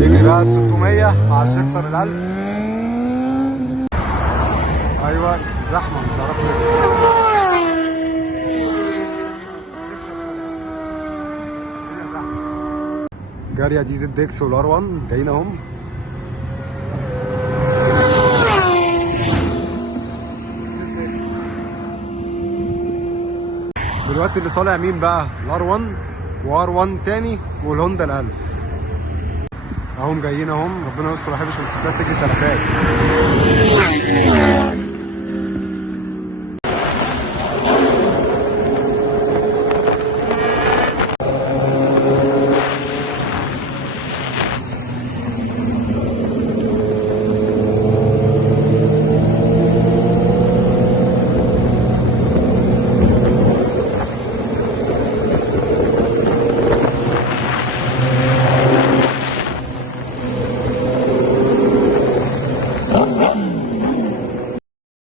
يجري بقى 600 عشان يكسر ال1000. ايوه زحمه مش هعرف جاريه دي زد اكس والار1 جايين اهم. دلوقتي اللي طالع مين بقى؟ الار1 وار1 تاني والهوندا ال1000 اهم جايين اهم. ربنا يستر، ما بحبش الموتوسيكلات تجري تلاتات.